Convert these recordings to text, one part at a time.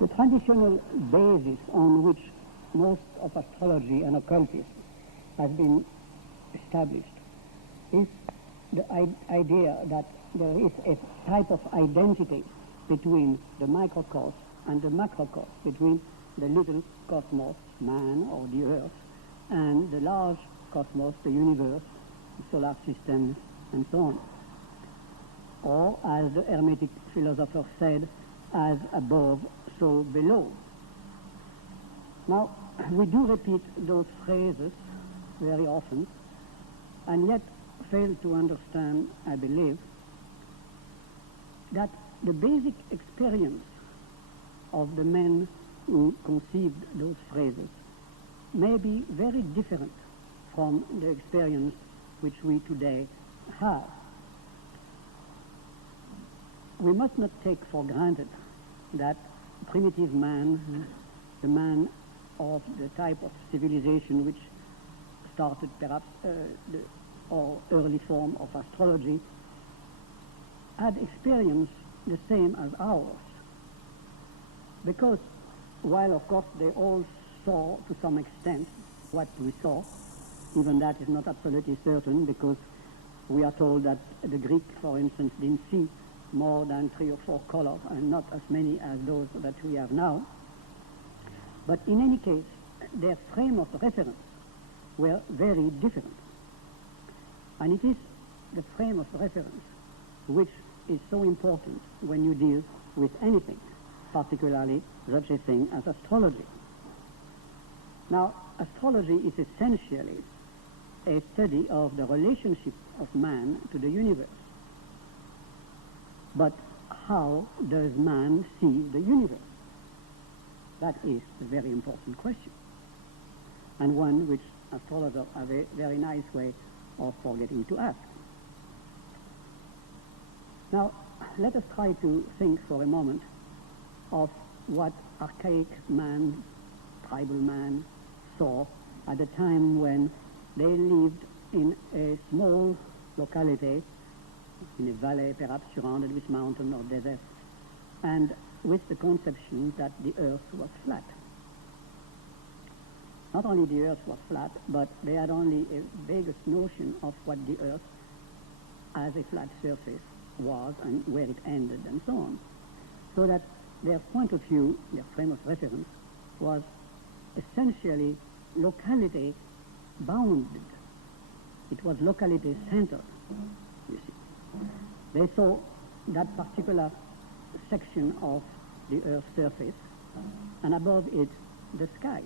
The traditional basis on which most of astrology and occultism has been established is the idea that there is a type of identity between the microcosm and the macrocosm, between the little cosmos, man or the earth, and the large cosmos, the universe, the solar system, and so on. Or, as the Hermetic philosopher said, as above, so below. Now, we do repeat those phrases very often, and yet fail to understand, I believe, that the basic experience of the men who conceived those phrases may be very different from the experience which we today have. We must not take for granted that primitive man, the man of the type of civilization which started perhaps or early form of astrology, had experienced the same as ours. Because while of course they all saw to some extent what we saw, even that is not absolutely certain, because we are told that the Greek, for instance, didn't see more than 3 or 4 colors and not as many as those that we have now. But in any case, their frame of reference were very different. And it is the frame of reference which is so important when you deal with anything, particularly such a thing as astrology. Now, astrology is essentially a study of the relationship of man to the universe. But how does man see the universe? That is a very important question, and one which astrologers have a very nice way of forgetting to ask. Now, let us try to think for a moment of what archaic man, tribal man, saw at the time when they lived in a small locality, in a valley perhaps surrounded with mountain or desert, and with the conception that the earth was flat. Not only the earth was flat, but they had only a vaguest notion of what the earth as a flat surface was and where it ended and so on. So that their point of view, their frame of reference, was essentially locality bounded. It was locality centered, you see. They saw that particular section of the Earth's surface, and above it, the sky.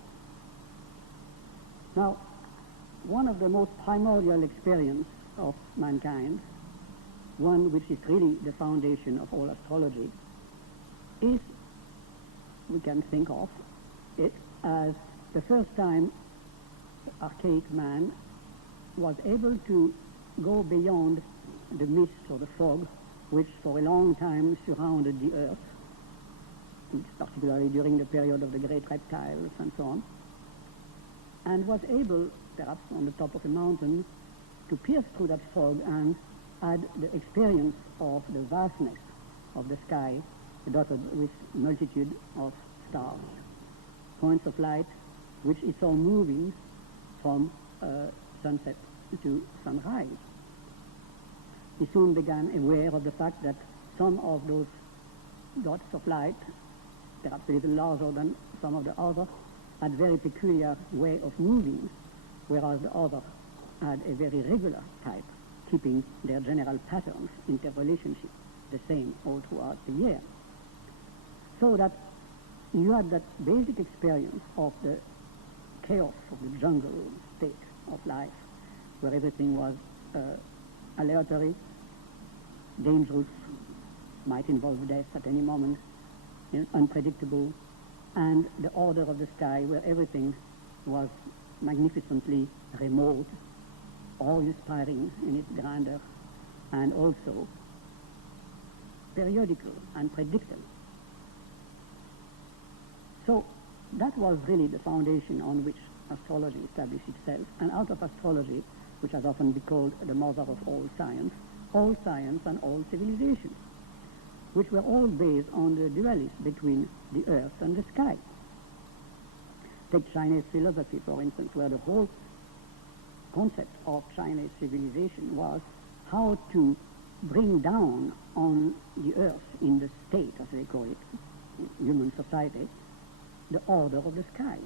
Now, one of the most primordial experience of mankind, one which is really the foundation of all astrology, is, we can think of it as the first time archaic man was able to go beyond the mist or the fog which for a long time surrounded the earth, particularly during the period of the great reptiles and so on, and was able, perhaps on the top of a mountain, to pierce through that fog and had the experience of the vastness of the sky, dotted with multitude of stars, points of light which he saw moving from sunset to sunrise. He soon began aware of the fact that some of those dots of light, perhaps a little larger than some of the others, had very peculiar way of moving, whereas the other had a very regular type, keeping their general patterns, interrelationship, the same all throughout the year. So that you had that basic experience of the chaos of the jungle state of life, where everything was aleatory, dangerous, might involve death at any moment, unpredictable, and the order of the sky where everything was magnificently remote, awe-inspiring in its grandeur, and also periodical and predictable. So that was really the foundation on which astrology established itself, and out of astrology, which has often been called the mother of all science and all civilization. which were all based on the dualism between the earth and the sky. Take Chinese philosophy, for instance, where the whole concept of Chinese civilization was how to bring down on the earth, in the state, as they call it, human society, the order of the sky.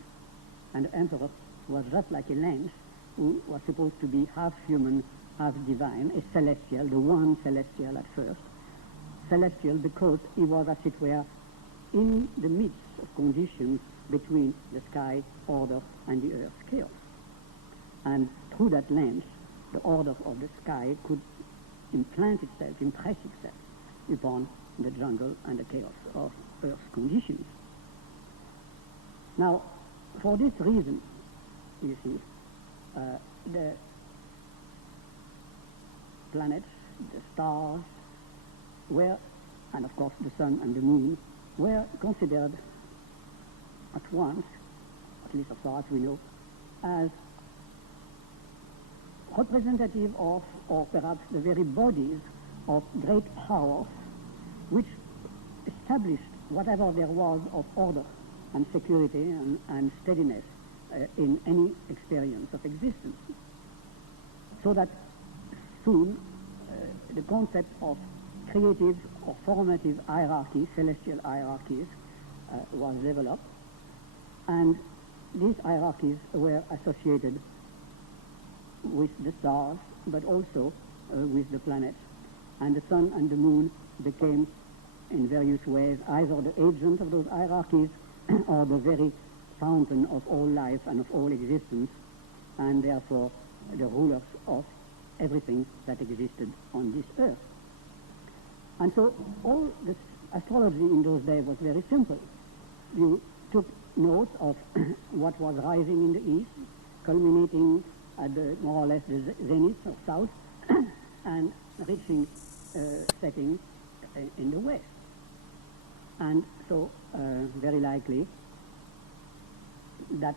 And the emperor was just like a lens who was supposed to be half human, half divine, a celestial, the one celestial at first. Celestial because he was, as it were, in the midst of conditions between the sky order and the earth chaos. And through that lens, the order of the sky could implant itself, impress itself upon the jungle and the chaos of earth's conditions. Now, for this reason, you see, the planets, the stars, were, and of course the sun and the moon, were considered at once, at least as far as we know, as representative of, or perhaps the very bodies of great powers which established whatever there was of order and security and steadiness in any experience of existence. So that soon the concept of creative or formative hierarchies, celestial hierarchies, was developed, and these hierarchies were associated with the stars, but also with the planets. And the sun and the moon became, in various ways, either the agent of those hierarchies or the very fountain of all life and of all existence, and therefore the rulers of everything that existed on this earth. And so all this astrology in those days was very simple. You took note of what was rising in the east, culminating at the more or less the zenith or south, and reaching setting in the west. And so very likely that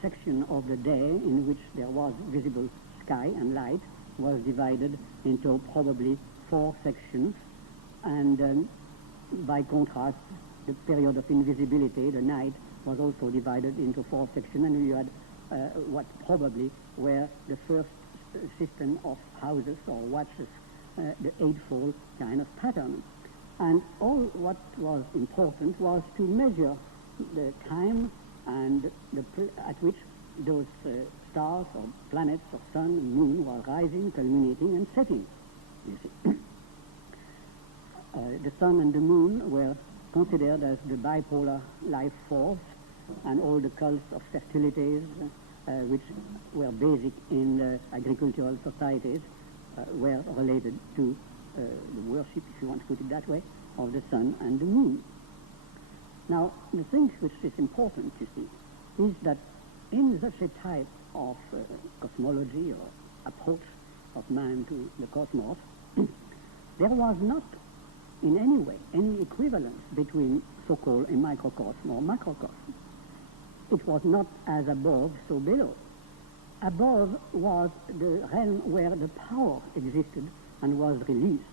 section of the day in which there was visible sky and light was divided into probably 4 sections, and by contrast the period of invisibility, the night, was also divided into 4 sections, and you had what probably were the first system of houses or watches, the eightfold kind of pattern. And all what was important was to measure the time and at which those stars or planets or sun and moon were rising, culminating, and setting, you see. The sun and the moon were considered as the bipolar life force, and all the cults of fertilities, which were basic in agricultural societies, were related to the worship, if you want to put it that way, of the sun and the moon. Now, the thing which is important, you see, is that in such a type of cosmology or approach of man to the cosmos, there was not in any way any equivalence between so-called a microcosm or macrocosm. It was not as above, so below. Above was the realm where the power existed and was released,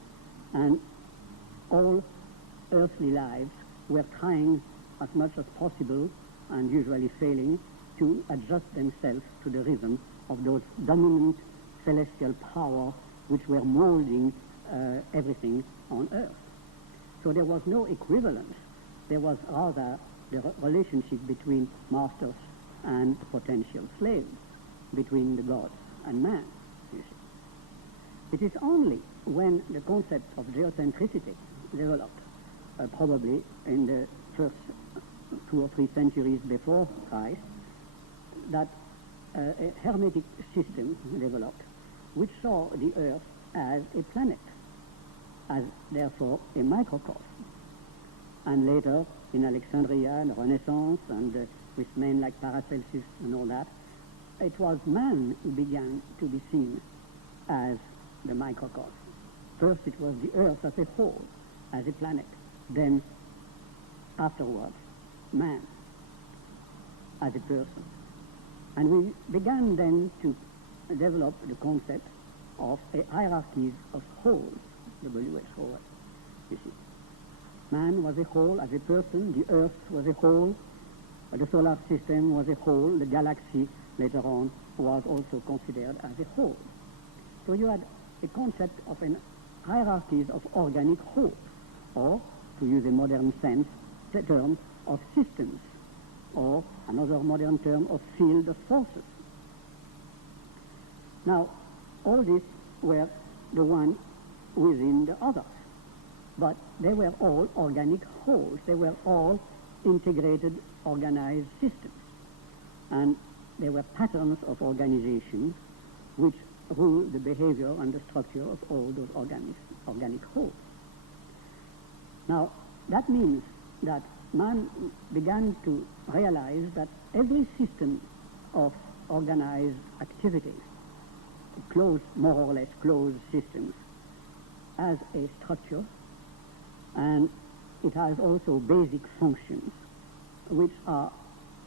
and all earthly lives were trying as much as possible, and usually failing, to adjust themselves to the rhythm of those dominant celestial powers which were molding everything on earth. So there was no equivalence. There was rather the relationship between masters and potential slaves, between the gods and man, you see. It is only when the concept of geocentricity developed, probably in the first 2 or 3 centuries before Christ, that a hermetic system developed, which saw the earth as a planet, as therefore a microcosm. And later, in Alexandria, the Renaissance, and with men like Paracelsus and all that, it was man who began to be seen as the microcosm. First it was the earth as a whole, as a planet. Then, afterwards, man as a person. And we began then to develop the concept of a hierarchies of wholes, WH whole, you see. Man was a whole as a person, the Earth was a whole, the solar system was a whole, the galaxy later on was also considered as a whole. So you had a concept of an hierarchies of organic wholes, or, to use a modern sense, the term of systems, or another modern term of field of forces. Now, all these were the one within the others, but they were all organic wholes. They were all integrated, organized systems, and they were patterns of organization which rule the behavior and the structure of all those organic wholes. Now, that means that man began to realize that every system of organized activities, closed, more or less closed systems, has a structure, and it has also basic functions, which are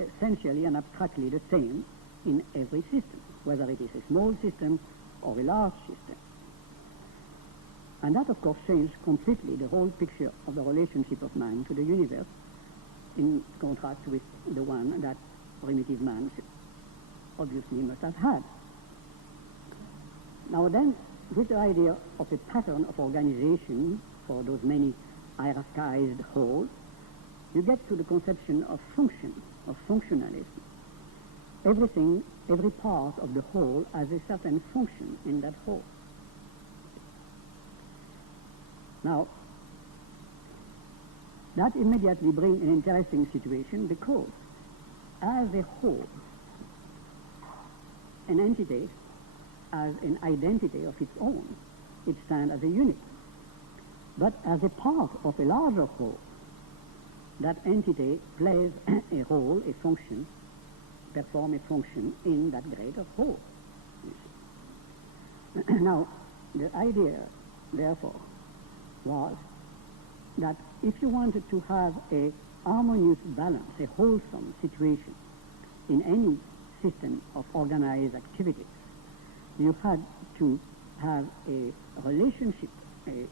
essentially and abstractly the same in every system, whether it is a small system or a large system. And that, of course, changed completely the whole picture of the relationship of man to the universe, in contrast with the one that primitive man obviously must have had. Now then, with the idea of a pattern of organization for those many hierarchized wholes, you get to the conception of function, of functionalism. Everything, every part of the whole has a certain function in that whole. Now, that immediately brings an interesting situation, because as a whole, an entity has an identity of its own. It stands as a unit. But as a part of a larger whole, that entity plays a role, a function, perform a function in that greater whole. Now, the idea, therefore, was that if you wanted to have a harmonious balance, a wholesome situation in any system of organized activities, you had to have a relationship, a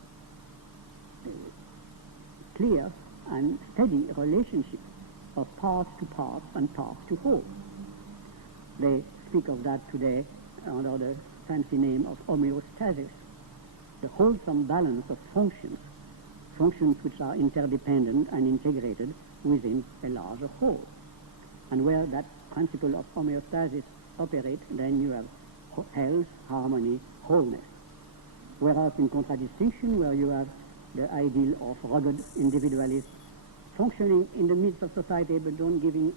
clear and steady relationship of parts to parts and parts to whole. They speak of that today under the fancy name of homeostasis, the wholesome balance of functions which are interdependent and integrated within a larger whole. And where that principle of homeostasis operates, then you have health, harmony, wholeness. Whereas in contradistinction, where you have the ideal of rugged individualists functioning in the midst of society but don't giving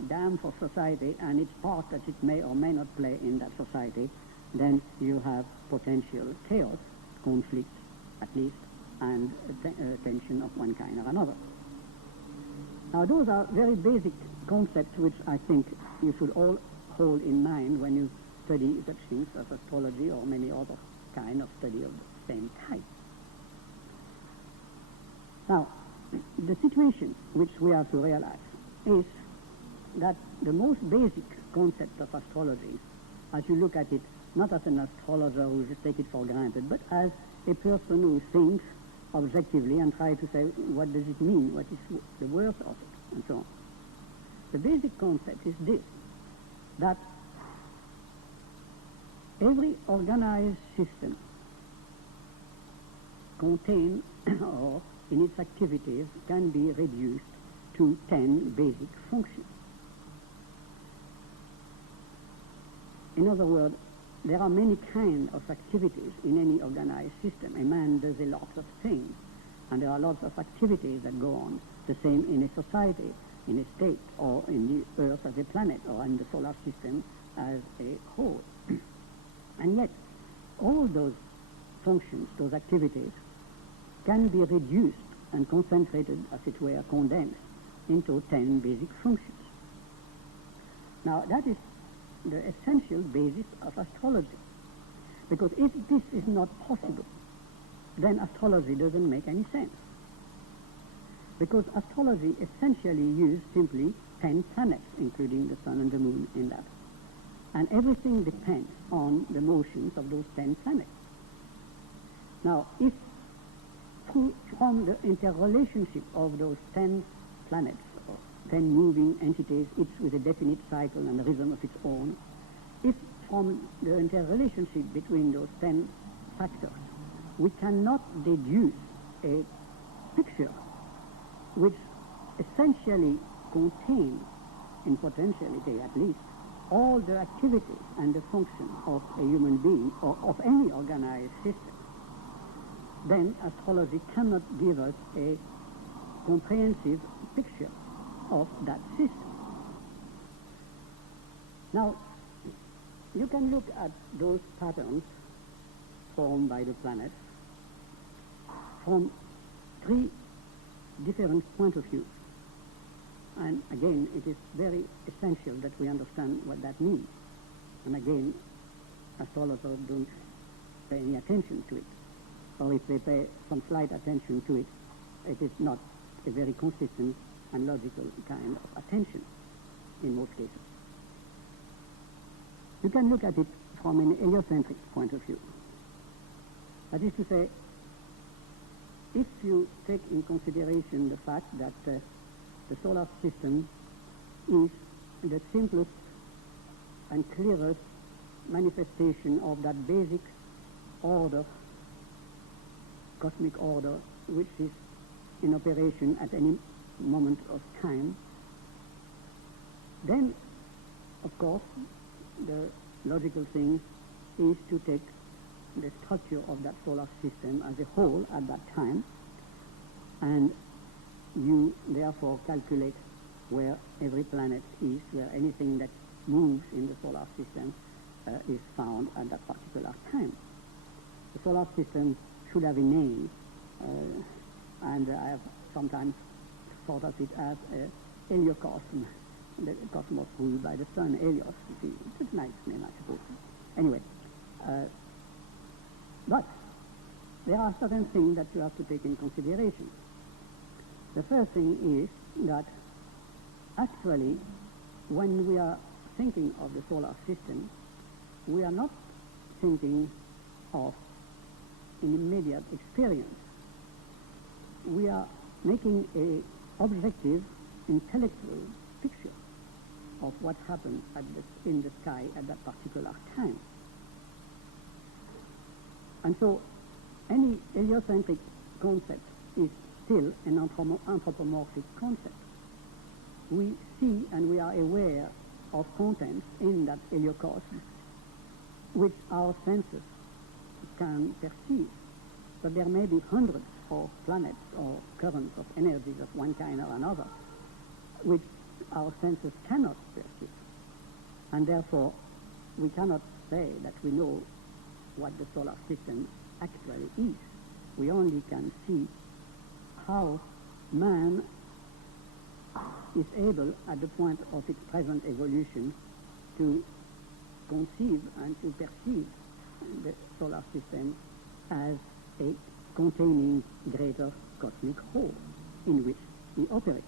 a damn for society and its part that it may or may not play in that society, then you have potential chaos, conflict at least, and tension of one kind or another. Now those are very basic concepts which I think you should all hold in mind when you study such things as astrology or many other kind of study of the same type. Now, the situation which we have to realize is that the most basic concept of astrology, as you look at it, not as an astrologer who just take it for granted, but as a person who thinks objectively and try to say, what does it mean? What is the worth of it? And so on. The basic concept is this, that every organized system contains or in its activities can be reduced to 10 basic functions. In other words, there are many kinds of activities in any organized system. A man does a lot of things, and there are lots of activities that go on. The same in a society, in a state, or in the Earth as a planet, or in the solar system as a whole. And yet, all those functions, those activities, can be reduced and concentrated, as it were, condensed into 10 basic functions. Now, that is the essential basis of astrology. Because if this is not possible, then astrology doesn't make any sense. Because astrology essentially uses simply 10 planets, including the sun and the moon in that. And everything depends on the motions of those 10 planets. Now, if from the interrelationship of those 10 planets, or 10 moving entities, each with a definite cycle and a rhythm of its own, if from the interrelationship between those 10 factors, we cannot deduce a picture which essentially contains, in potentiality at least, all the activities and the function of a human being or of any organized system, then astrology cannot give us a comprehensive picture of that system. Now, you can look at those patterns formed by the planets from 3 different points of view. And again, it is very essential that we understand what that means. And again, astrologers don't pay any attention to it. Or if they pay some slight attention to it, it is not a very consistent and logical kind of attention in most cases. You can look at it from an heliocentric point of view. That is to say, if you take in consideration the fact that the solar system is the simplest and clearest manifestation of that basic order, cosmic order, which is in operation at any moment of time, then, of course, the logical thing is to take the structure of that solar system as a whole at that time, and you therefore calculate where every planet is, where anything that moves in the solar system is found at that particular time. The solar system should have a name, and I have sometimes thought of it as a heliocosm, the cosmos ruled by the sun, Helios. It's a nice name, I suppose. Anyway, but there are certain things that you have to take in consideration. The first thing is that actually, when we are thinking of the solar system, we are not thinking of an immediate experience. We are making an objective, intellectual picture of what happens in the sky at that particular time. And so any heliocentric concept is still an anthropomorphic concept. We see and we are aware of contents in that heliocosm which our senses can perceive. But there may be hundreds of planets or currents of energies of one kind or another which our senses cannot perceive. And therefore, we cannot say that we know what the solar system actually is. We only can see how man is able, at the point of its present evolution, to conceive and to perceive the solar system as a containing greater cosmic whole in which he operates.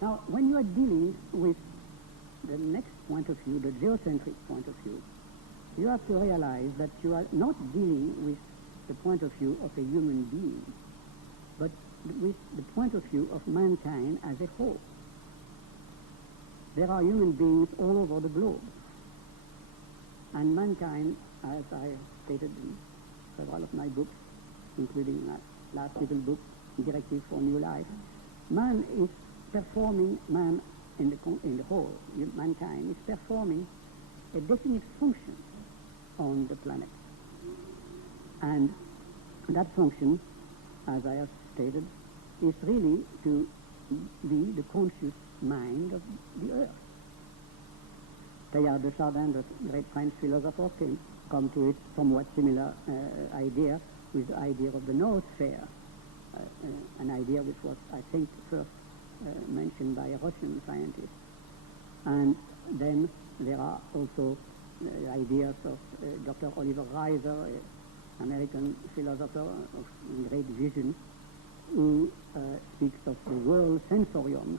Now, when you are dealing with the next point of view, the geocentric point of view, you have to realize that you are not dealing with the point of view of a human being, but with the point of view of mankind as a whole. There are human beings all over the globe, and mankind, as I stated in several of my books, including my last little book, Directive for New Life, man is performing, in the whole, mankind is performing a definite function on the planet. And that function, as I have stated, is really to be the conscious mind of the earth. Teilhard de Chardin, the great French philosopher, come to a somewhat similar idea with the idea of the noosphere, an idea which was, I think, first mentioned by a Russian scientist. And then there are also ideas of Dr. Oliver Reiser, an American philosopher of great vision, who speaks of the world sensorium,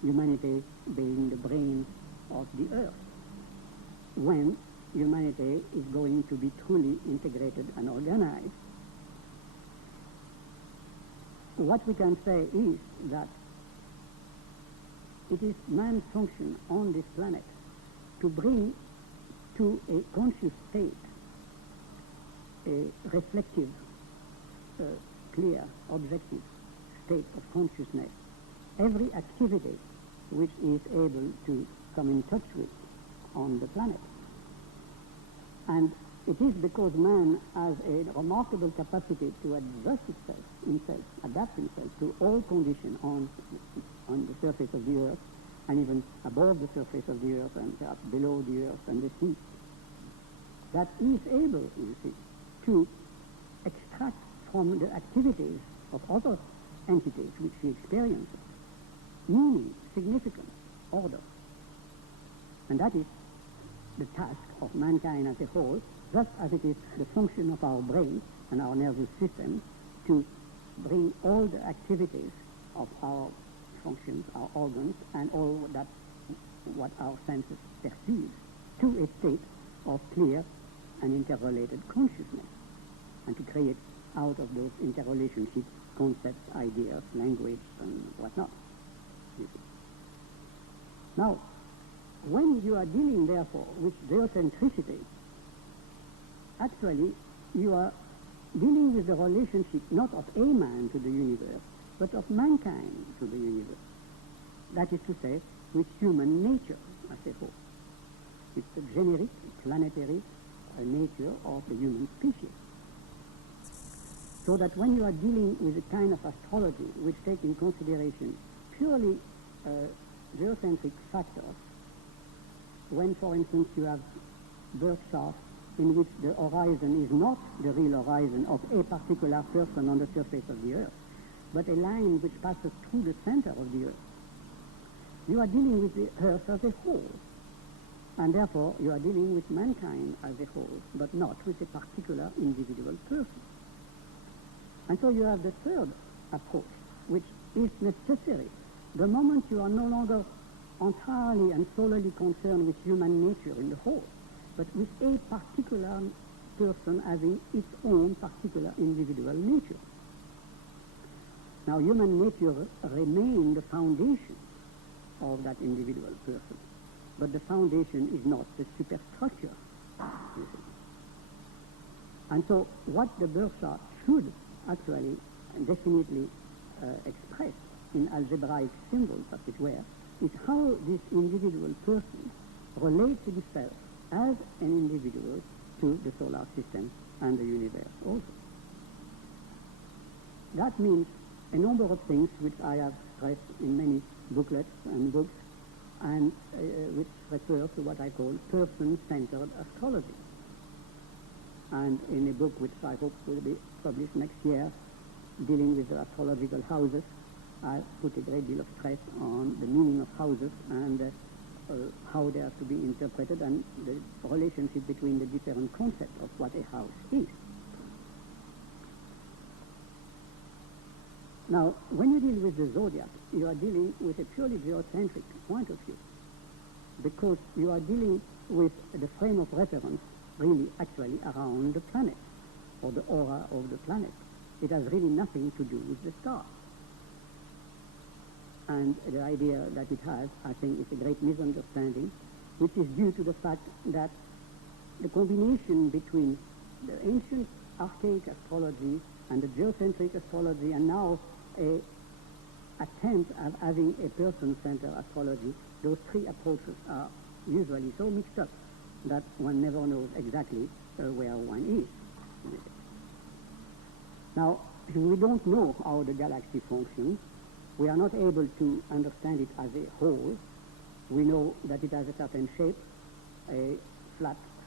humanity being the brain of the earth. When humanity is going to be truly integrated and organized. What we can say is that it is man's function on this planet to bring to a conscious state, a reflective, clear, objective state of consciousness, every activity which is able to come in touch with on the planet. And it is because man has a remarkable capacity to adjust himself, adapt himself to all conditions on the surface of the earth, and even above the surface of the earth, and perhaps below the earth and the sea, that he is able, you see, to extract from the activities of other entities which he experiences meaning, significance, order. And that is the task of mankind as a whole, just as it is the function of our brain and our nervous system to bring all the activities of our functions, our organs, and all that what our senses perceive to a state of clear and interrelated consciousness, and to create out of those interrelationships concepts, ideas, language, and whatnot. You see. Now, when you are dealing, therefore, with geocentricity, actually you are dealing with the relationship not of a man to the universe, but of mankind to the universe. That is to say, with human nature as a whole. It's the generic, planetary nature of the human species. So that when you are dealing with a kind of astrology which takes in consideration purely geocentric factors, when, for instance, you have birth charts in which the horizon is not the real horizon of a particular person on the surface of the earth, but a line which passes through the center of the earth, you are dealing with the earth as a whole. And therefore, you are dealing with mankind as a whole, but not with a particular individual person. And so you have the third approach, which is necessary. The moment you are no longer entirely and solely concerned with human nature in the whole, but with a particular person having its own particular individual nature. Now, human nature remains the foundation of that individual person, but the foundation is not the superstructure, you see. And so what the birth chart should actually definitely express in algebraic symbols, as it were, is how this individual person relates himself as an individual to the solar system and the universe also. That means a number of things which I have stressed in many booklets and books, and which refers to what I call person-centered astrology. And in a book which I hope will be published next year, dealing with the astrological houses, I put a great deal of stress on the meaning of houses and how they are to be interpreted, and the relationship between the different concepts of what a house is. Now, when you deal with the zodiac, you are dealing with a purely geocentric point of view, because you are dealing with the frame of reference really actually around the planet, or the aura of the planet. It has really nothing to do with the stars. And the idea that it has, I think, is a great misunderstanding, which is due to the fact that the combination between the ancient archaic astrology and the geocentric astrology, and now a attempt at having a person-centered astrology, those three approaches are usually so mixed up that one never knows exactly where one is. Now, if we don't know how the galaxy functions, we are not able to understand it as a whole. We know that it has a certain shape, a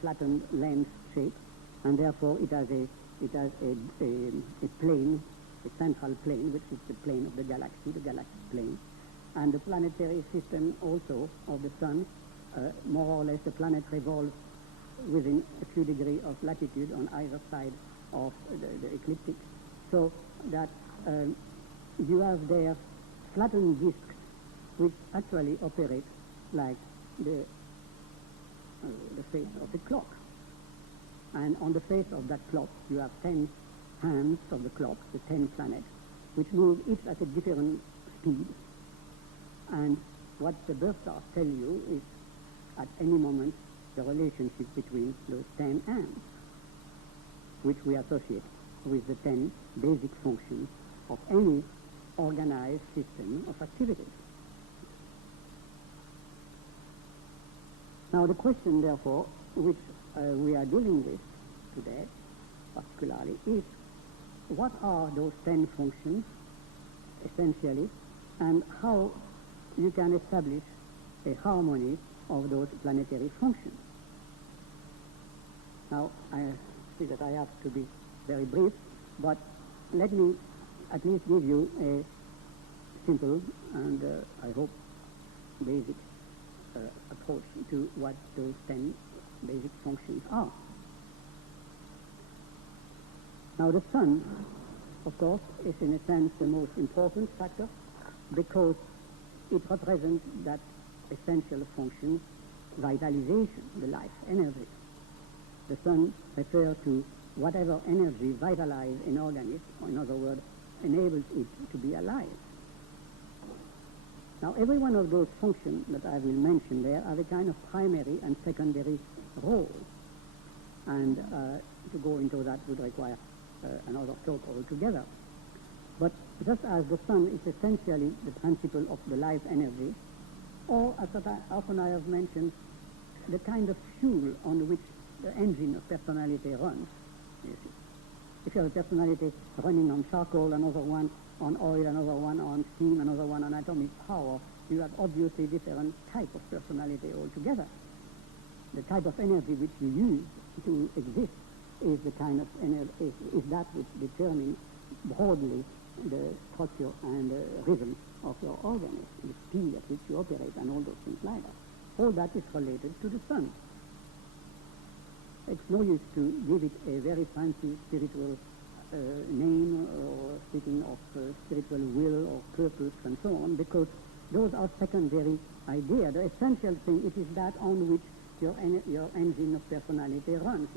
flattened lens shape, and therefore it has a plane, a central plane, which is the plane of the galactic plane. And the planetary system also of the sun, more or less the planet revolves within a few degrees of latitude on either side of the ecliptic, so that you have there flattened disks which actually operate like the face of a clock. And on the face of that clock, you have 10 hands of the clock, the 10 planets, which move each at a different speed. And what the birth stars tell you is, at any moment, the relationship between those 10 hands, which we associate with the 10 basic functions of any organized system of activities. Now the question, therefore, which we are dealing with today, particularly, is what are those 10 functions, essentially, and how you can establish a harmony of those planetary functions. Now, I see that I have to be very brief, but let me at least give you a simple and, I hope, basic approach to what those 10 basic functions are. Now, the sun, of course, is in a sense the most important factor because it represents that essential function, vitalization, the life energy. The sun refers to whatever energy vitalizes an organism, or in other words, enables it to be alive. Now, every one of those functions that I will mention there have a kind of primary and secondary role. And to go into that would require another talk altogether. But just as the sun is essentially the principle of the life energy, or, as often I have mentioned, the kind of fuel on which the engine of personality runs. You see. If you have a personality running on charcoal, another one on oil, another one on steam, another one on atomic power, you have obviously different type of personality altogether. The type of energy which you use to exist is the kind of energy, is that which determines broadly the structure and the rhythm of your organism, the speed at which you operate, and all those things like that. All that is related to the sun. It's no use to give it a very fancy spiritual name or speaking of spiritual will or purpose and so on, because those are secondary ideas. The essential thing, it is that on which your engine of personality runs.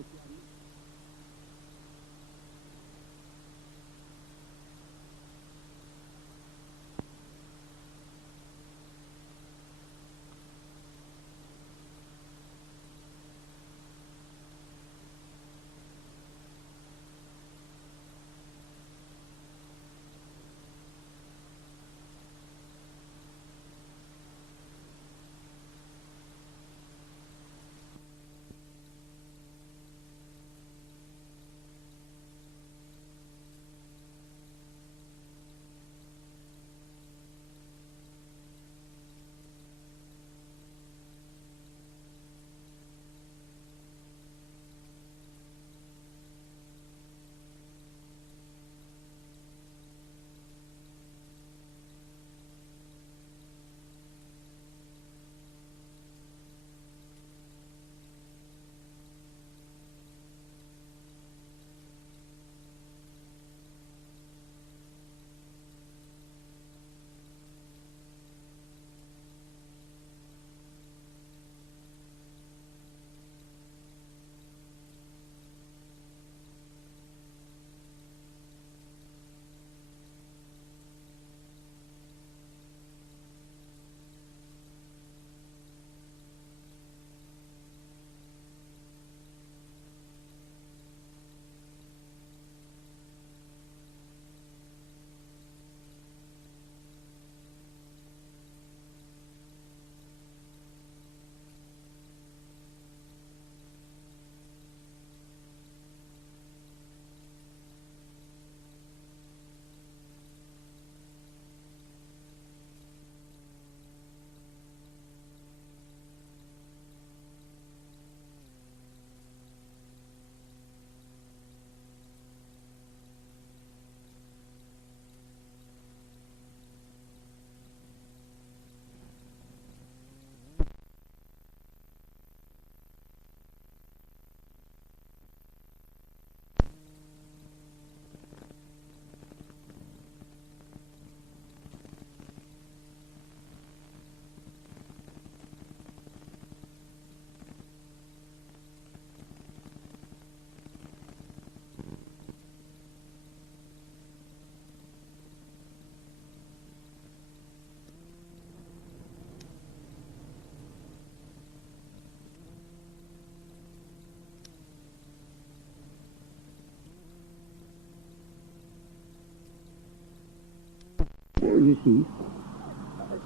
you see,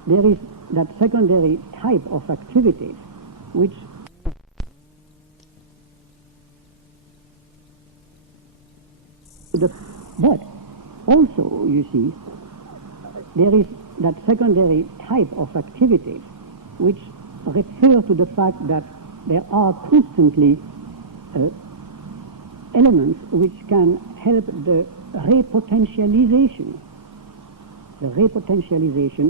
there is that secondary type of activities which but also, you see, there is that secondary type of activities which refer to the fact that there are constantly elements which can help the repotentialization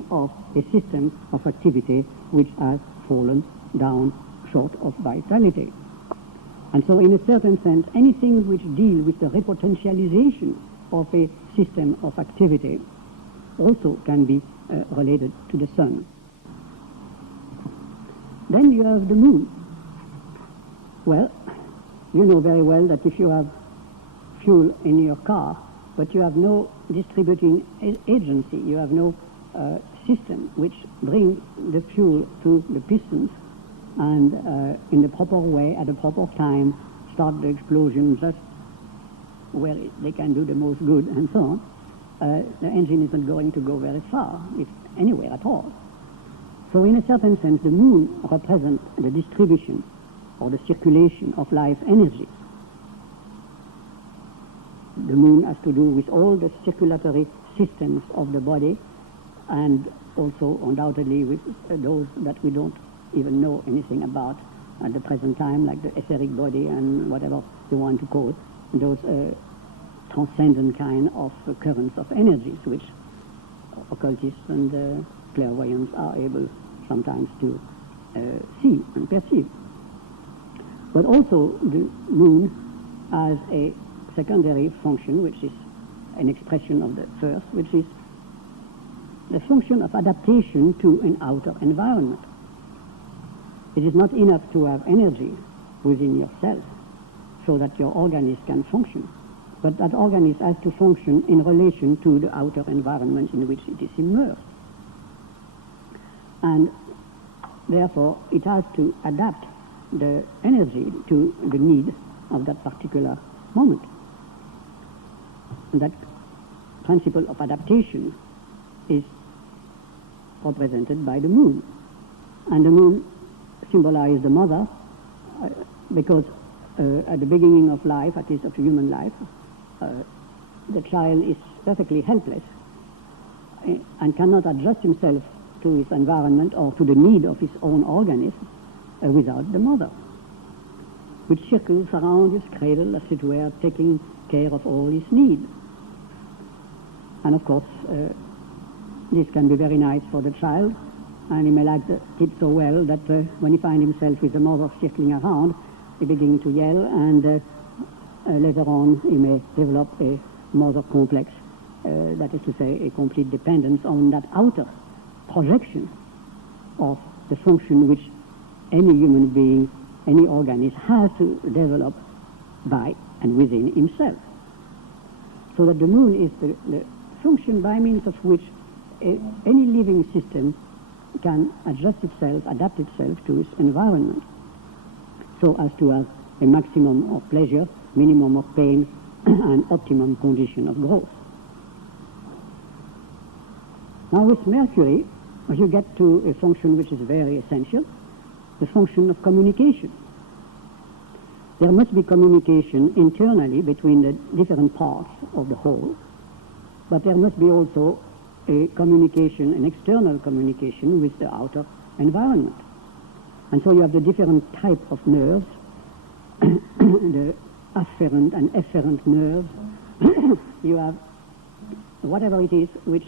of a system of activity which has fallen down short of vitality. And so in a certain sense, anything which deals with the repotentialization of a system of activity also can be related to the sun. Then you have the moon. Well, you know very well that if you have fuel in your car, but you have no distributing agency, you have no system which brings the fuel to the pistons and in the proper way, at the proper time, start the explosion just where they can do the most good and so on, the engine isn't going to go very far, if anywhere at all. So in a certain sense, the moon represents the distribution or the circulation of life energy. The moon has to do with all the circulatory systems of the body and also undoubtedly with those that we don't even know anything about at the present time, like the etheric body and whatever you want to call it, those transcendent kind of currents of energies which occultists and clairvoyants are able sometimes to see and perceive. But also the moon has a secondary function, which is an expression of the first, which is the function of adaptation to an outer environment. It is not enough to have energy within yourself so that your organism can function, but that organism has to function in relation to the outer environment in which it is immersed. And therefore, it has to adapt the energy to the need of that particular moment. And that principle of adaptation is represented by the moon. And the moon symbolizes the mother because at the beginning of life, at least of human life, the child is perfectly helpless and cannot adjust himself to his environment or to the need of his own organism without the mother, which circles around his cradle, as it were, taking care of all his needs. And of course, this can be very nice for the child, and he may like it so well that when he finds himself with the mother circling around, he begins to yell, and later on he may develop a mother complex, that is to say, a complete dependence on that outer projection of the function which any human being, any organism has to develop by and within himself. So that the moon is the function by means of which any living system can adjust itself, adapt itself to its environment, so as to have a maximum of pleasure, minimum of pain, and optimum condition of growth. Now with Mercury, you get to a function which is very essential, the function of communication. There must be communication internally between the different parts of the whole, but there must be also a communication, an external communication with the outer environment. And so you have the different type of nerves, the afferent and efferent nerves. You have whatever it is which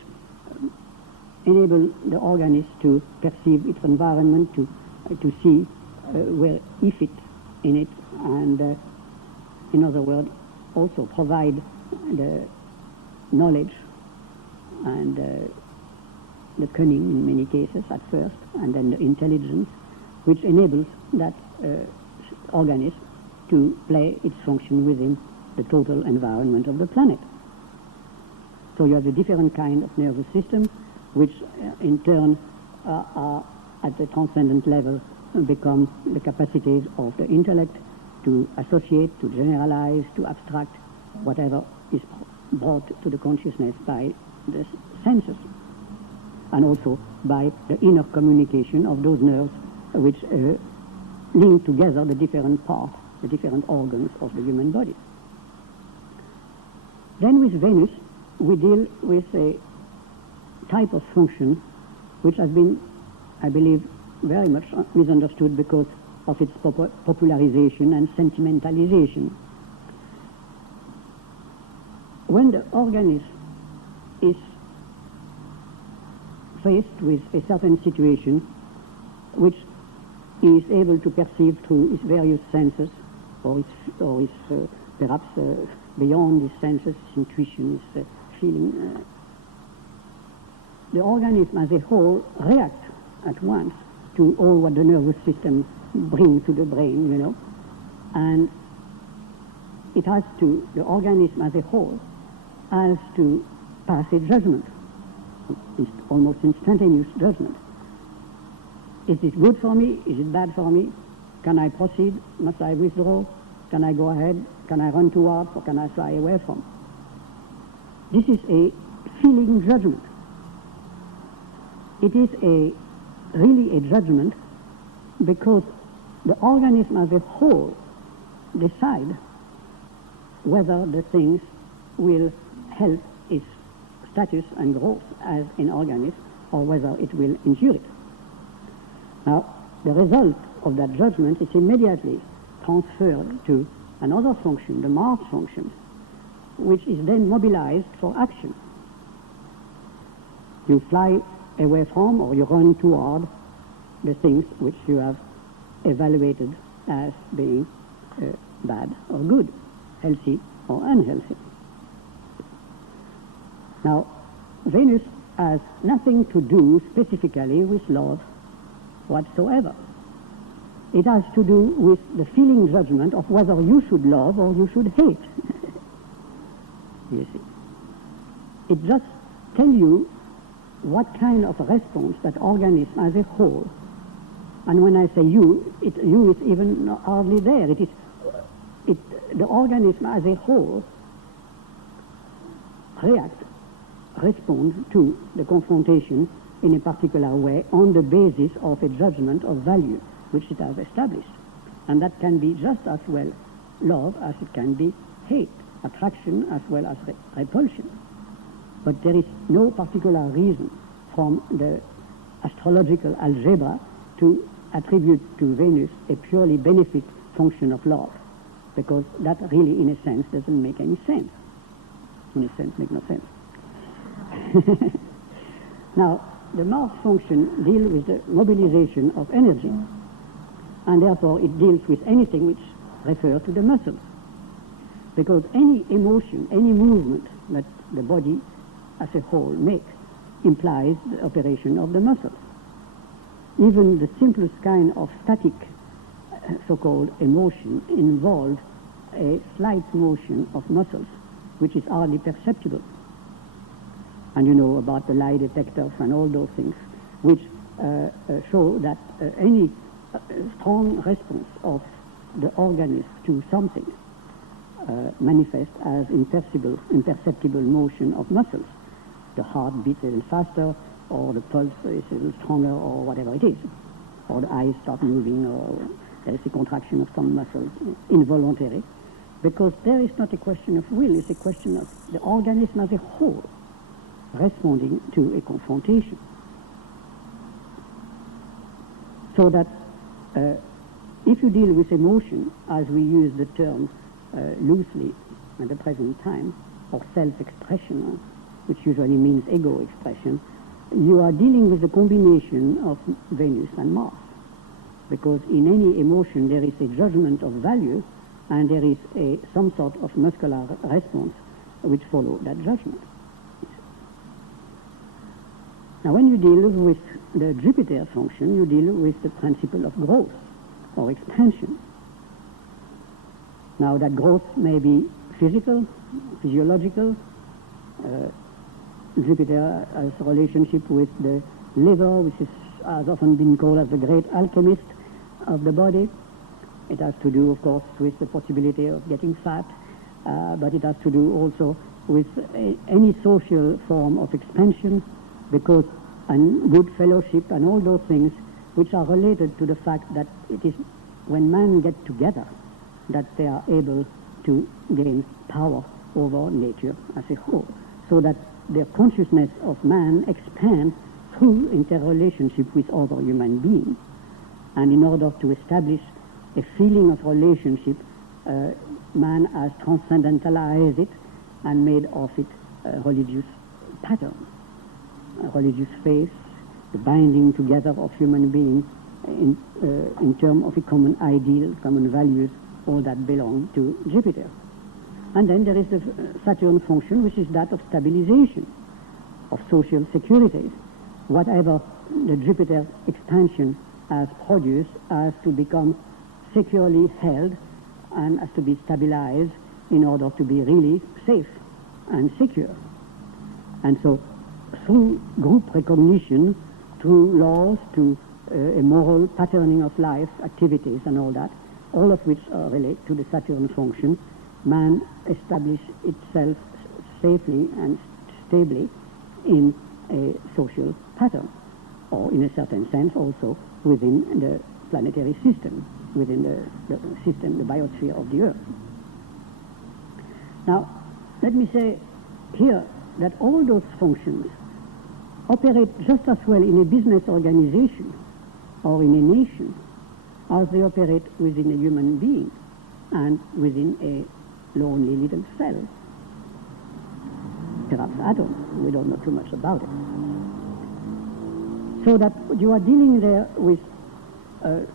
enable the organism to perceive its environment, to see where he fits in it, and in other words, also provide the knowledge and the cunning in many cases at first, and then the intelligence, which enables that organism to play its function within the total environment of the planet. So you have a different kind of nervous system, which in turn are at the transcendent level become the capacities of the intellect to associate, to generalize, to abstract whatever is brought to the consciousness by the senses. and also by the inner communication of those nerves which link together the different parts, the different organs of the human body. Then with Venus, we deal with a type of function which has been, I believe, very much misunderstood because of its popularization and sentimentalization. When the organism is faced with a certain situation which is able to perceive through its various senses, or its perhaps beyond its senses, intuition, its feeling, the organism as a whole reacts at once to all what the nervous system brings to the brain, you know, and it has to, the organism as a whole has to pass a judgment, almost instantaneous judgment. Is it good for me? Is it bad for me? Can I proceed? Must I withdraw? Can I go ahead? Can I run towards, or can I fly away from? This is a feeling judgment. It is really a judgment because the organism as a whole decide whether the things will help its status and growth as an organism or whether it will injure it. Now, the result of that judgment is immediately transferred to another function, the Mars function, which is then mobilized for action. You fly away from or you run toward the things which you have evaluated as being bad or good, healthy or unhealthy. Now, Venus has nothing to do specifically with love whatsoever. It has to do with the feeling judgment of whether you should love or you should hate. You see. It just tells you what kind of a response that organism as a whole, and when I say you, you is even hardly there. The organism as a whole responds to the confrontation in a particular way on the basis of a judgment of value which it has established. And that can be just as well love as it can be hate, attraction as well as repulsion. But there is no particular reason from the astrological algebra to attribute to Venus a purely benefic function of love, because that really, in a sense, doesn't make any sense. In a sense, makes no sense. Now, the Mars function deals with the mobilization of energy, and therefore it deals with anything which refers to the muscles, because any emotion, any movement that the body as a whole makes implies the operation of the muscles. Even the simplest kind of static so-called emotion involves a slight motion of muscles which is hardly perceptible. And you know about the lie detectors and all those things which show that any strong response of the organism to something manifests as imperceptible motion of muscles. The heart beats a little faster, or the pulse is a little stronger, or whatever it is. Or the eyes start moving, or there is a contraction of some muscles, involuntary. Because there is not a question of will, it's a question of the organism as a whole responding to a confrontation. So that if you deal with emotion, as we use the term loosely at the present time, or self-expression, which usually means ego expression, you are dealing with the combination of Venus and Mars. Because in any emotion there is a judgment of value, and there is some sort of muscular response which follow that judgment. Now, when you deal with the Jupiter function, you deal with the principle of growth or expansion. Now, that growth may be physical, physiological. Jupiter has a relationship with the liver, which has often been called as the great alchemist of the body. It has to do, of course, with the possibility of getting fat, but it has to do also with any social form of expansion, because and good fellowship and all those things which are related to the fact that it is when men get together that they are able to gain power over nature as a whole, so that their consciousness of man expands through interrelationship with other human beings. And in order to establish a feeling of relationship, man has transcendentalized it and made of it a religious pattern, a religious faith, the binding together of human beings in terms of a common ideal, common values, all that belong to Jupiter. And then there is the Saturn function, which is that of stabilization, of social security. Whatever the Jupiter expansion has produced has to become securely held and has to be stabilized in order to be really safe and secure. And so through group recognition, through laws, to a moral patterning of life, activities and all that, all of which relate to the Saturn function, man establishes itself safely and stably in a social pattern, or in a certain sense also within the planetary system, within the system, the biosphere of the Earth. Now, let me say here that all those functions operate just as well in a business organization or in a nation as they operate within a human being and within a lonely little cell, perhaps atom. We don't know too much about it. So that you are dealing there with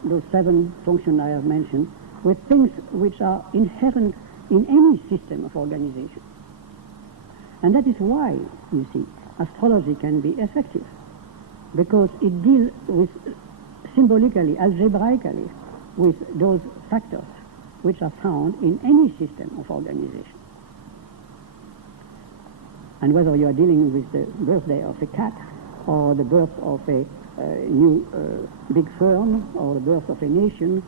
those 7 functions I have mentioned, with things which are inherent in any system of organization. And that is why, you see, astrology can be effective, because it deals with symbolically, algebraically, with those factors which are found in any system of organization. And whether you are dealing with the birthday of a cat, or the birth of a new big firm, or the birth of a nation,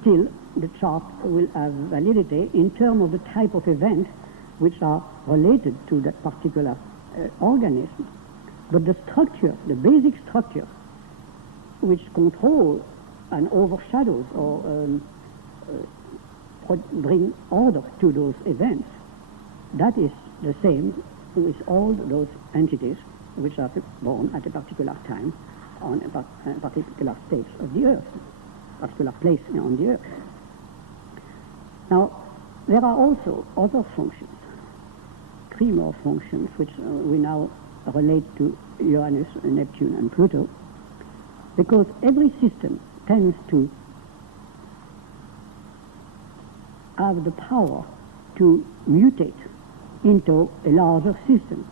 still the chart will have validity in terms of the type of event which are related to that particular organism. But the structure, the basic structure, which controls and overshadows or bring order to those events, that is the same with all those entities which are born at a particular time on a particular stage of the Earth, particular place on the Earth. Now, there are also other functions, 3 more functions, which we now relate to Uranus, Neptune, and Pluto, because every system tends to have the power to mutate into a larger system.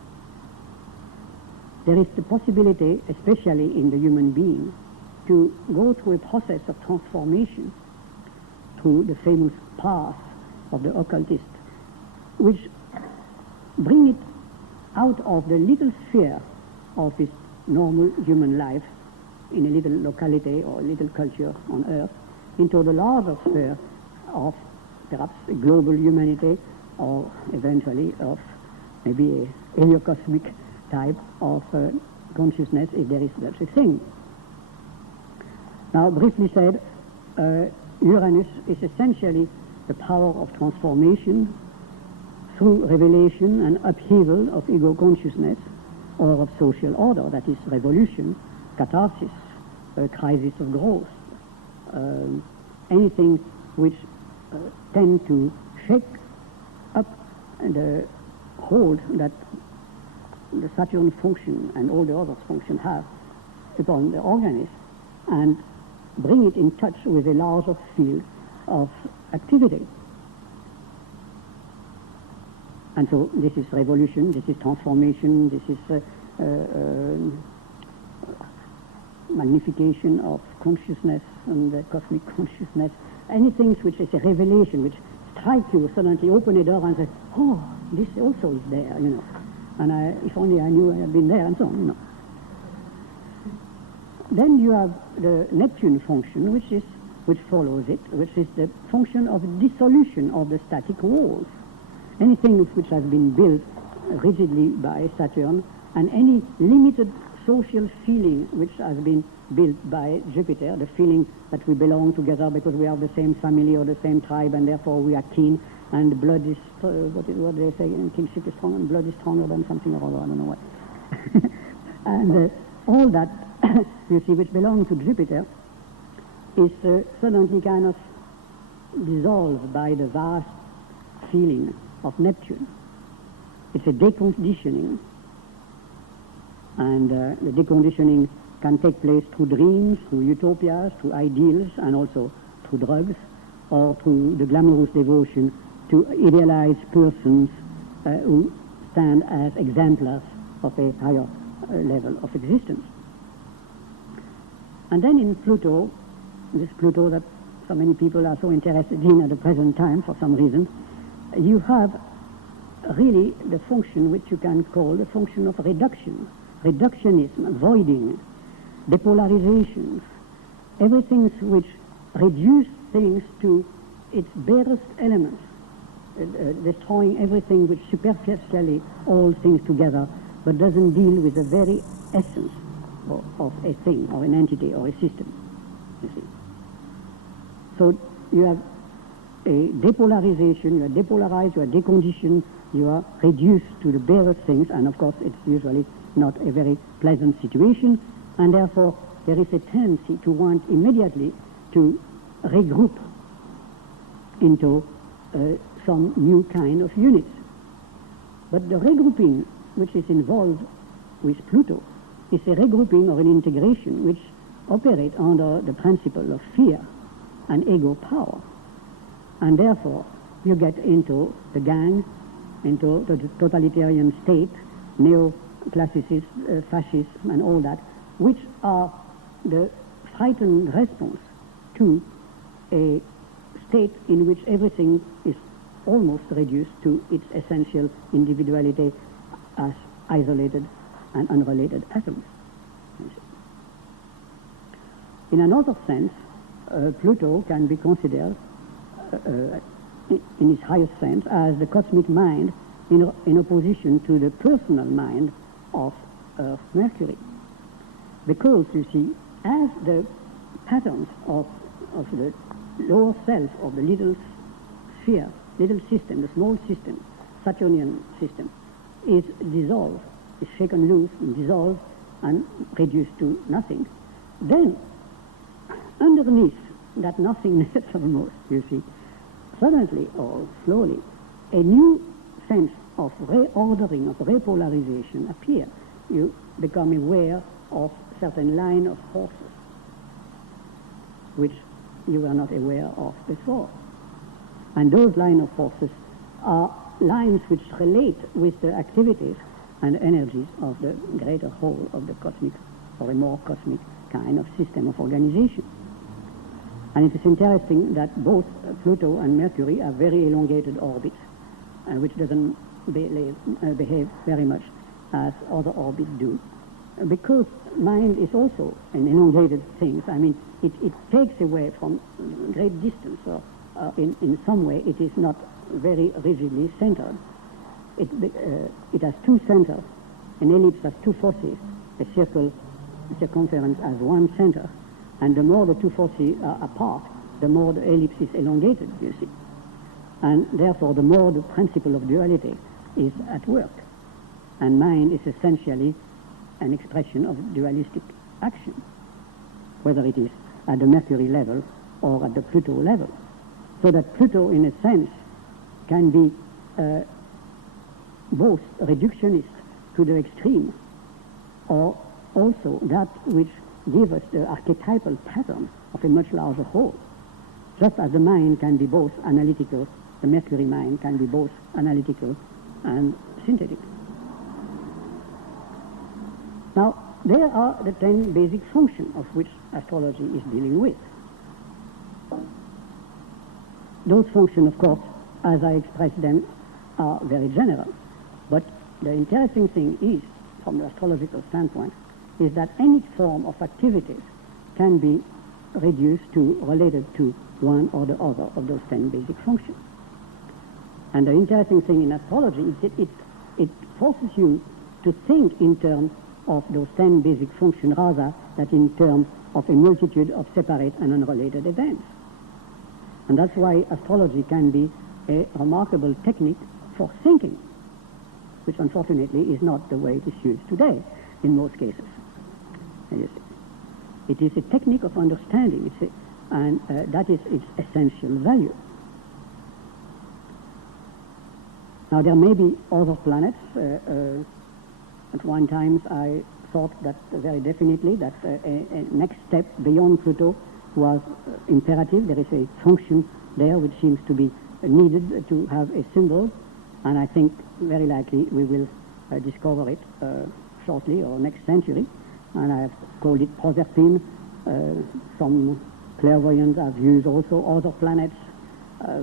There is the possibility, especially in the human being, to go through a process of transformation through the famous path of the occultist, which bring it out of the little sphere of this normal human life in a little locality or a little culture on Earth into the larger sphere of perhaps a global humanity, or eventually of maybe a heliocosmic type of consciousness, if there is such a thing. Now, briefly said, Uranus is essentially the power of transformation through revelation and upheaval of ego consciousness or of social order, that is revolution, catharsis, crisis of growth, anything which tend to shake up the hold that the Saturn function and all the other functions have upon the organism, and bring it in touch with a larger field of activity. And so this is revolution, this is transformation, this is magnification of consciousness and the cosmic consciousness, anything which is a revelation, which strikes you, suddenly open a door and say, oh, this also is there, you know. And if only I knew I had been there, and so on, you know. Then you have the Neptune function, which follows it, which is the function of dissolution of the static walls. Anything which has been built rigidly by Saturn, and any limited social feeling which has been built by Jupiter, the feeling that we belong together because we are the same family or the same tribe, and therefore we are kin, and blood is, what they say, kinship is strong, and blood is stronger than something or other, I don't know what. And all that, you see, which belongs to Jupiter, is suddenly kind of dissolved by the vast feeling of Neptune. It's a deconditioning. And the deconditioning can take place through dreams, through utopias, through ideals, and also through drugs, or through the glamorous devotion to idealized persons who stand as exemplars of a higher level of existence. And then in Pluto, this Pluto that so many people are so interested in at the present time for some reason, you have really the function which you can call the function of reduction. Reductionism, voiding, depolarizations, everything which reduce things to its barest elements, destroying everything which superficially holds things together, but doesn't deal with the very essence of a thing, or an entity, or a system, you see. So you have a depolarization, you are depolarized, you are deconditioned, you are reduced to the barest things, and of course it's usually not a very pleasant situation, and therefore there is a tendency to want immediately to regroup into some new kind of units. But the regrouping which is involved with Pluto is a regrouping or an integration which operates under the principle of fear and ego power. And therefore you get into the gang, into the totalitarian state, neo-classicist, fascism, and all that, which are the frightened response to a state in which everything is almost reduced to its essential individuality as isolated and unrelated atoms. In another sense, Pluto can be considered, in its highest sense, as the cosmic mind in opposition to the personal mind of Earth Mercury. Because, you see, as the patterns of the lower self of the little sphere, little system, the small system, Saturnian system, is dissolved, is shaken loose and dissolved and reduced to nothing, then underneath that nothingness almost, you see, suddenly or slowly, a new sense of reordering, of repolarization appears. You become aware of certain line of forces which you were not aware of before. And those line of forces are lines which relate with the activities and energies of the greater whole of the cosmic, or a more cosmic kind of system of organization. And it is interesting that both Pluto and Mercury are very elongated orbits, which doesn't behave very much as other orbits do. Because mind is also an elongated thing. I mean, it takes away from great distance, or in some way it is not very rigidly centered. It has two centers. An ellipse has two forces. A circle, a circumference has one center. And the more the two forces are apart, the more the ellipse is elongated, you see. And therefore, the more the principle of duality is at work. And mind is essentially an expression of dualistic action, whether it is at the Mercury level or at the Pluto level. So that Pluto, in a sense, can be both reductionist to the extreme, or also that which gives us the archetypal pattern of a much larger whole. Just as the mind can be both analytical, the Mercury mind can be both analytical and synthetic. Now, there are the 10 basic functions of which astrology is dealing with. Those functions, of course, as I expressed them, are very general. But the interesting thing is, from the astrological standpoint, is that any form of activities can be reduced to, related to one or the other of those 10 basic functions. And the interesting thing in astrology is that it forces you to think in terms of those 10 basic functions rather than in terms of a multitude of separate and unrelated events. And that's why astrology can be a remarkable technique for thinking, which unfortunately is not the way it is used today in most cases. It is a technique of understanding, and that is its essential value. Now, there may be other planets. At one time, I thought that very definitely that a next step beyond Pluto was imperative. There is a function there which seems to be needed to have a symbol, and I think very likely we will discover it shortly or next century, and I have called it Proserpine. Some clairvoyants have used also other planets.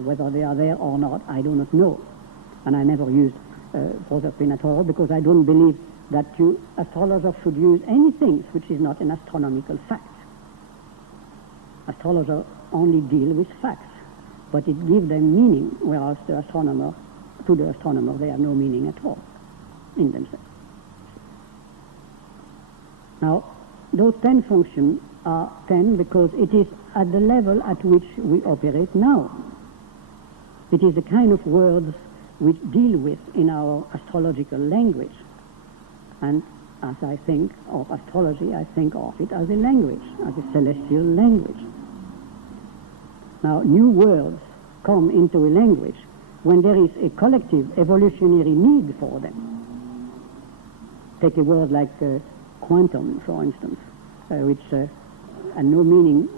Whether they are there or not, I do not know. And I never used Proserpine at all, because I don't believe that astrologers should use anything which is not an astronomical fact. Astrologers only deal with facts, but it gives them meaning, whereas to the astronomer, they have no meaning at all in themselves. Now, those 10 functions are 10 because it is at the level at which we operate now. It is the kind of words which deal with in our astrological language. And as I think of astrology, I think of it as a language, as a celestial language. Now, new words come into a language when there is a collective evolutionary need for them. Take a word like quantum, for instance, which had no meaning,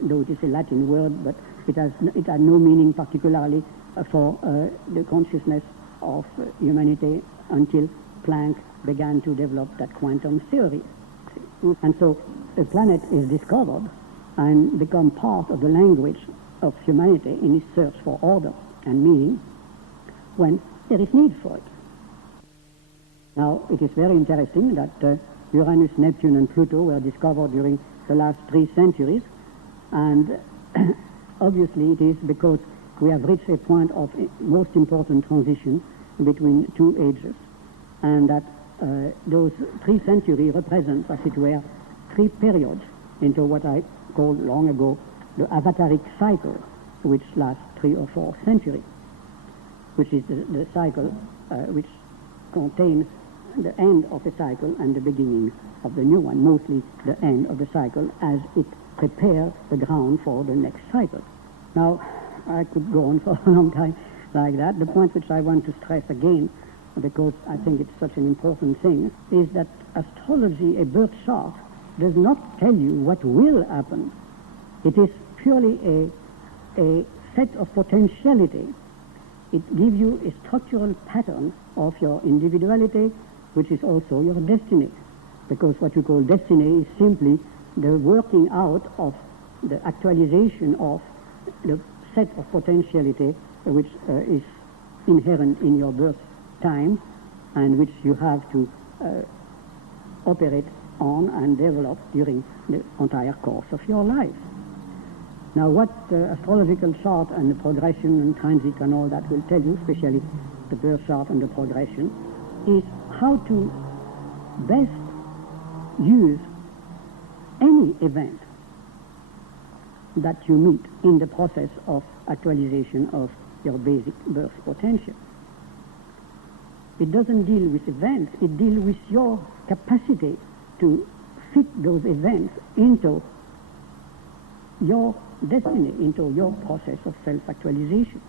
though it is a Latin word, but it had no meaning particularly for the consciousness of humanity until Planck began to develop that quantum theory. And so a planet is discovered and become part of the language of humanity in its search for order and meaning when there is need for it. Now, it is very interesting that Uranus, Neptune, and Pluto were discovered during the last 3 centuries, and obviously it is because we have reached a point of most important transition between 2 ages, and that those 3 centuries represent, as it were, 3 periods into what I called long ago the avataric cycle, which lasts 3 or 4 centuries, which is the cycle which contains the end of a cycle and the beginning of the new one, mostly the end of the cycle as it prepares the ground for the next cycle. Now, I could go on for a long time like that. The point which I want to stress again, because I think it's such an important thing, is that astrology, a birth chart, does not tell you what will happen. It is purely a set of potentiality. It gives you a structural pattern of your individuality, which is also your destiny. Because what you call destiny is simply the working out of the actualization of the set of potentiality which is inherent in your birth time and which you have to operate on and develop during the entire course of your life. Now, what the astrological chart and the progression and transit and all that will tell you, especially the birth chart and the progression, is how to best use any event that you meet in the process of actualization of your basic birth potential. It doesn't deal with events, it deals with your capacity to fit those events into your destiny, into your process of self-actualization.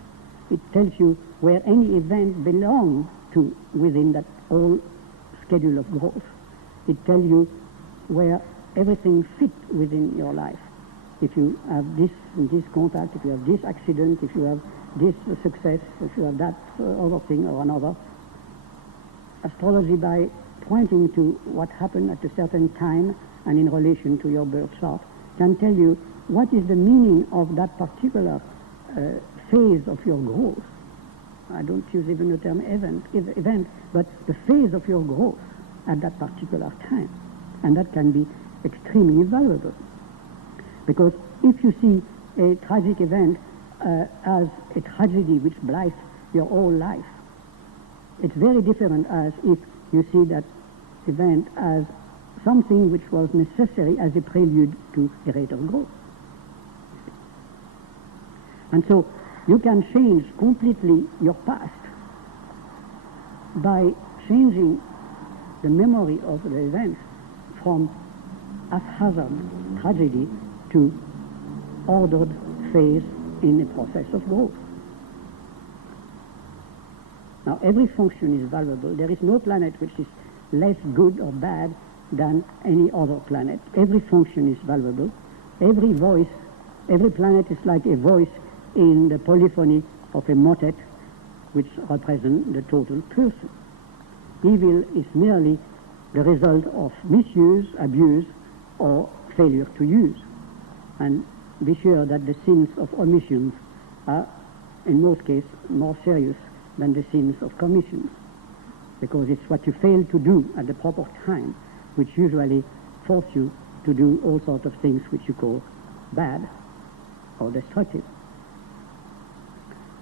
It tells you where any event belongs to within that whole schedule of growth. It tells you where everything fits within your life. If you have this and this contact, if you have this accident, if you have this success, if you have that other thing or another. Astrology, by pointing to what happened at a certain time and in relation to your birth chart, can tell you what is the meaning of that particular phase of your growth. I don't use even the term event, but the phase of your growth at that particular time. And that can be extremely valuable. Because if you see a tragic event as a tragedy which blights your whole life, it's very different as if you see that event as something which was necessary as a prelude to greater growth. And so you can change completely your past by changing the memory of the events from haphazard tragedy to ordered phase in a process of growth. Now, every function is valuable. There is no planet which is less good or bad than any other planet. Every function is valuable. Every voice, every planet is like a voice in the polyphony of a motet which represents the total person. Evil is merely the result of misuse, abuse, or failure to use. And be sure that the sins of omissions are, in most cases, more serious than the sins of commissions, because it's what you fail to do at the proper time which usually force you to do all sorts of things which you call bad or destructive.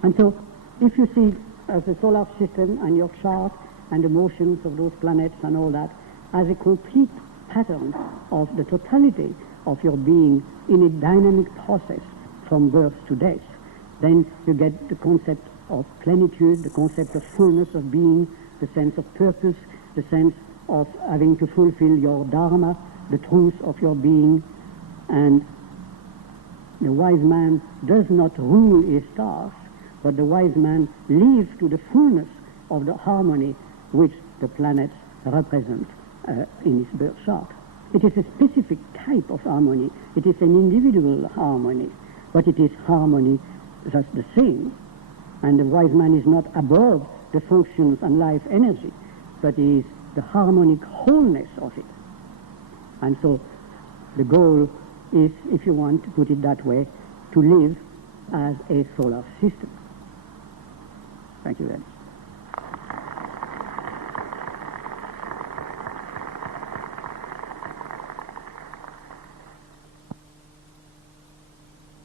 And so, if you see as the solar system and your chart and the motions of those planets and all that as a complete pattern of the totality of your being in a dynamic process from birth to death, then you get the concept of plenitude, the concept of fullness of being, the sense of purpose, the sense of having to fulfill your dharma, the truth of your being. And the wise man does not rule his stars, but the wise man lives to the fullness of the harmony which the planets represent in his birth chart. It is a specific type of harmony. It is an individual harmony, but it is harmony just the same. And the wise man is not above the functions and life energy, but is the harmonic wholeness of it. And so the goal is, if you want to put it that way, to live as a solar system. Thank you very much.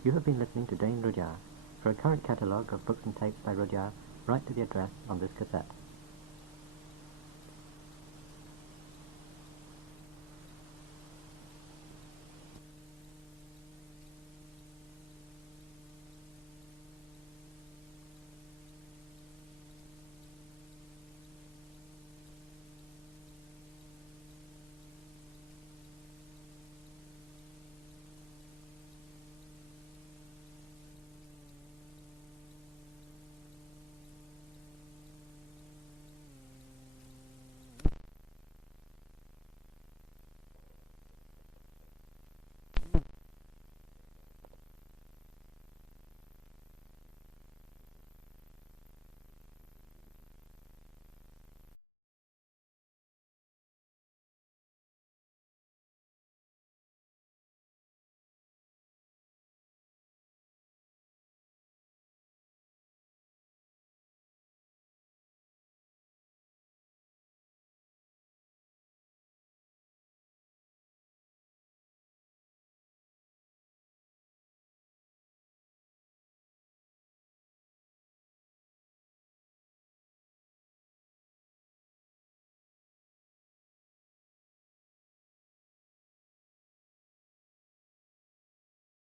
You have been listening to Dane Rudhyar. For a current catalogue of books and tapes by Rudhyar, write to the address on this cassette.